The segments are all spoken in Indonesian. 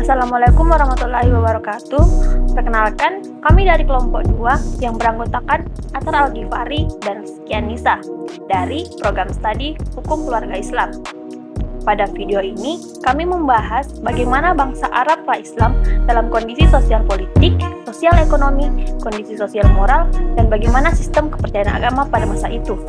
Assalamualaikum warahmatullahi wabarakatuh. Perkenalkan, kami dari kelompok 2 yang beranggotakan Atar Al-Ghifari dan Rizkianisa dari program studi Hukum Keluarga Islam. Pada video ini, kami membahas bagaimana bangsa Arab pra-Islam dalam kondisi sosial politik, sosial ekonomi, kondisi sosial moral, dan bagaimana sistem kepercayaan agama pada masa itu.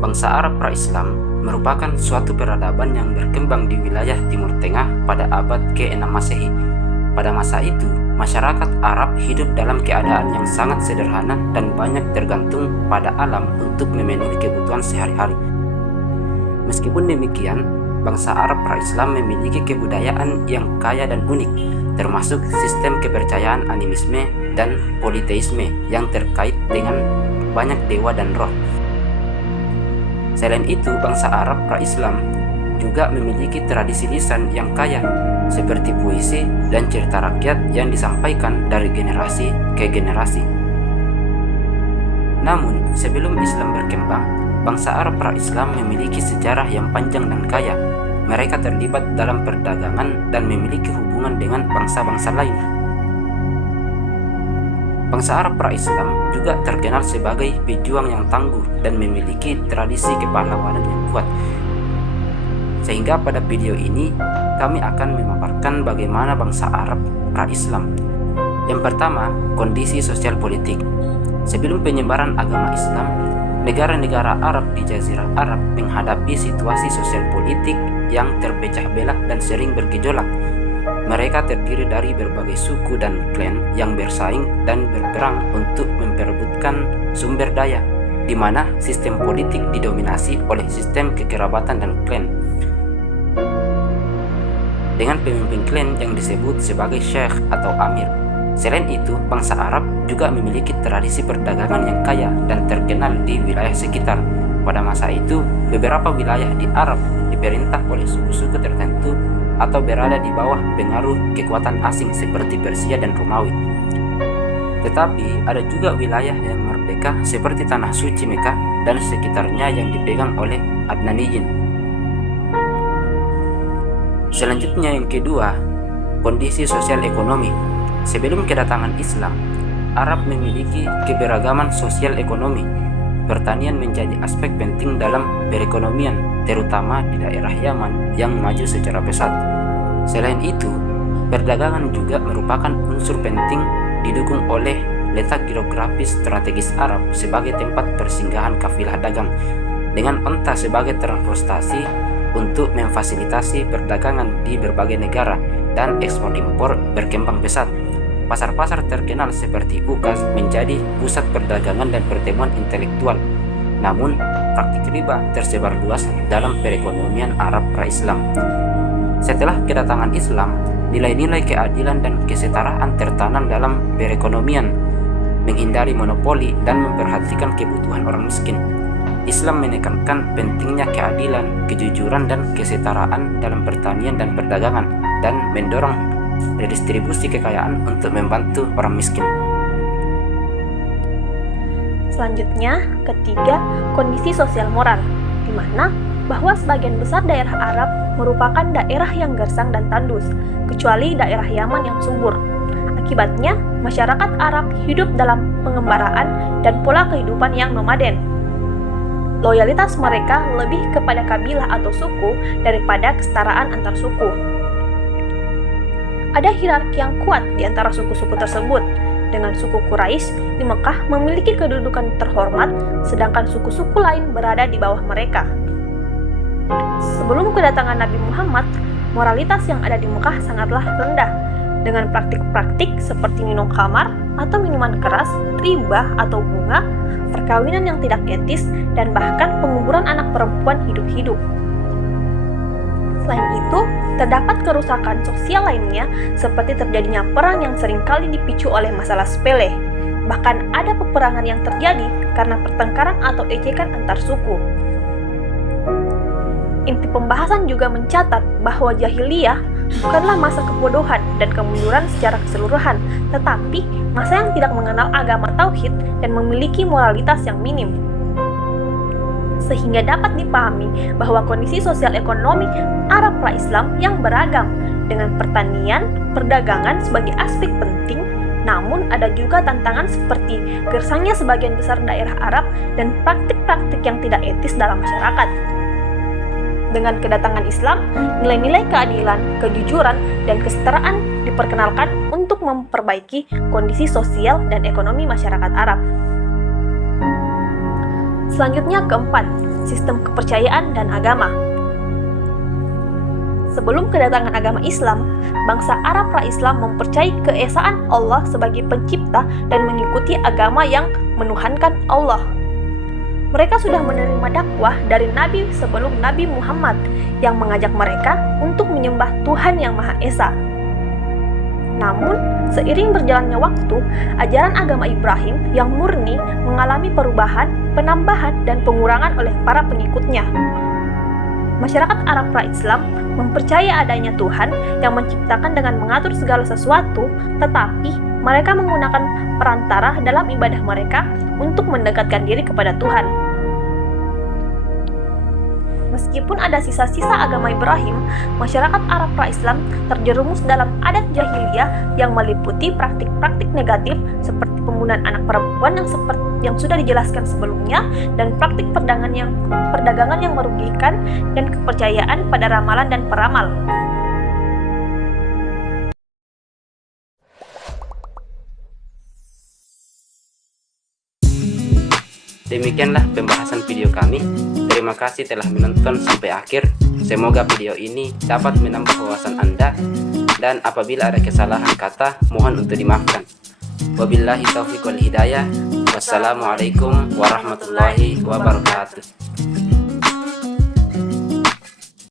Bangsa Arab pra-Islam merupakan suatu peradaban yang berkembang di wilayah Timur Tengah pada abad ke-6 Masehi. Pada masa itu, masyarakat Arab hidup dalam keadaan yang sangat sederhana dan banyak tergantung pada alam untuk memenuhi kebutuhan sehari-hari. Meskipun demikian, bangsa Arab pra-Islam memiliki kebudayaan yang kaya dan unik, termasuk sistem kepercayaan animisme dan politeisme yang terkait dengan banyak dewa dan roh. Selain itu, bangsa Arab pra-Islam juga memiliki tradisi lisan yang kaya, seperti puisi dan cerita rakyat yang disampaikan dari generasi ke generasi. Namun, sebelum Islam berkembang, bangsa Arab pra-Islam memiliki sejarah yang panjang dan kaya. Mereka terlibat dalam perdagangan dan memiliki hubungan dengan bangsa-bangsa lain. Bangsa Arab pra-Islam juga terkenal sebagai pejuang yang tangguh dan memiliki tradisi kepahlawanan yang kuat. Sehingga pada video ini, kami akan memaparkan bagaimana bangsa Arab pra-Islam. Yang pertama, kondisi sosial politik. Sebelum penyebaran agama Islam, negara-negara Arab di Jazirah Arab menghadapi situasi sosial politik yang terpecah belah dan sering bergejolak. Mereka terdiri dari berbagai suku dan klan yang bersaing dan berperang untuk memperebutkan sumber daya, di mana sistem politik didominasi oleh sistem kekerabatan dan klan, dengan pemimpin klan yang disebut sebagai syekh atau amir. Selain itu, bangsa Arab juga memiliki tradisi perdagangan yang kaya dan terkenal di wilayah sekitar. Pada masa itu, beberapa wilayah di Arab diperintah oleh suku-suku tertentu atau berada di bawah pengaruh kekuatan asing seperti Persia dan Romawi. Tetapi ada juga wilayah yang merdeka seperti Tanah Suci Mekah dan sekitarnya yang dipegang oleh Adnaniyin. Selanjutnya yang kedua, kondisi sosial ekonomi. Sebelum kedatangan Islam, Arab memiliki keberagaman sosial ekonomi. Pertanian menjadi aspek penting dalam perekonomian, terutama di daerah Yaman yang maju secara pesat. Selain itu, perdagangan juga merupakan unsur penting, didukung oleh letak geografis strategis Arab sebagai tempat persinggahan kafilah dagang, dengan onta sebagai transportasi untuk memfasilitasi perdagangan di berbagai negara, dan ekspor impor berkembang pesat. Pasar-pasar terkenal seperti Ukaz menjadi pusat perdagangan dan pertemuan intelektual. Namun, praktik riba tersebar luas dalam perekonomian Arab pra-Islam. Setelah kedatangan Islam, nilai-nilai keadilan dan kesetaraan tertanam dalam perekonomian, menghindari monopoli dan memperhatikan kebutuhan orang miskin. Islam menekankan pentingnya keadilan, kejujuran, dan kesetaraan dalam pertanian dan perdagangan, dan mendorong redistribusi kekayaan untuk membantu orang miskin. Selanjutnya, ketiga, kondisi sosial moral, di mana bahwa sebagian besar daerah Arab merupakan daerah yang gersang dan tandus, kecuali daerah Yaman yang subur. Akibatnya, masyarakat Arab hidup dalam pengembaraan dan pola kehidupan yang nomaden. Loyalitas mereka lebih kepada kabilah atau suku daripada kesetaraan antar suku. Ada hierarki yang kuat di antara suku-suku tersebut, dengan suku Quraisy di Mekah memiliki kedudukan terhormat, sedangkan suku-suku lain berada di bawah mereka. Sebelum kedatangan Nabi Muhammad, moralitas yang ada di Mekah sangatlah rendah, dengan praktik-praktik seperti minum khamar atau minuman keras, riba atau bunga, perkawinan yang tidak etis, dan bahkan penguburan anak perempuan hidup-hidup. Selain itu, terdapat kerusakan sosial lainnya seperti terjadinya perang yang seringkali dipicu oleh masalah sepele. Bahkan ada peperangan yang terjadi karena pertengkaran atau ejekan antar suku. Inti pembahasan juga mencatat bahwa jahiliyah bukanlah masa kebodohan dan kemunduran secara keseluruhan, tetapi masa yang tidak mengenal agama tauhid dan memiliki moralitas yang minim. sehingga dapat dipahami bahwa kondisi sosial ekonomi Arab pra-Islam yang beragam, dengan pertanian, perdagangan sebagai aspek penting, namun ada juga tantangan seperti gersangnya sebagian besar daerah Arab dan praktik-praktik yang tidak etis dalam masyarakat. Dengan kedatangan Islam, nilai-nilai keadilan, kejujuran, dan kesetaraan diperkenalkan untuk memperbaiki kondisi sosial dan ekonomi masyarakat Arab. Selanjutnya keempat, sistem kepercayaan dan agama. Sebelum kedatangan agama Islam, bangsa Arab pra-Islam mempercayai keesaan Allah sebagai pencipta dan mengikuti agama yang menuhankan Allah. Mereka sudah menerima dakwah dari Nabi sebelum Nabi Muhammad yang mengajak mereka untuk menyembah Tuhan yang Maha Esa. Namun, seiring berjalannya waktu, ajaran agama Ibrahim yang murni mengalami perubahan, penambahan, dan pengurangan oleh para pengikutnya. Masyarakat Arab pra-Islam mempercaya adanya Tuhan yang menciptakan dengan mengatur segala sesuatu, tetapi mereka menggunakan perantara dalam ibadah mereka untuk mendekatkan diri kepada Tuhan. Meskipun ada sisa-sisa agama Ibrahim, masyarakat Arab pra-Islam terjerumus dalam adat jahiliyah yang meliputi praktik-praktik negatif seperti pembunuhan anak perempuan yang sudah dijelaskan sebelumnya, dan praktik perdagangan yang merugikan, dan kepercayaan pada ramalan dan peramal. Demikianlah pembahasan video kami. Terima kasih telah menonton sampai akhir. Semoga video ini dapat menambah wawasan Anda, dan apabila ada kesalahan kata, mohon untuk dimaafkan. Wabillahi taufiq wal hidayah. Wassalamualaikum warahmatullahi wabarakatuh.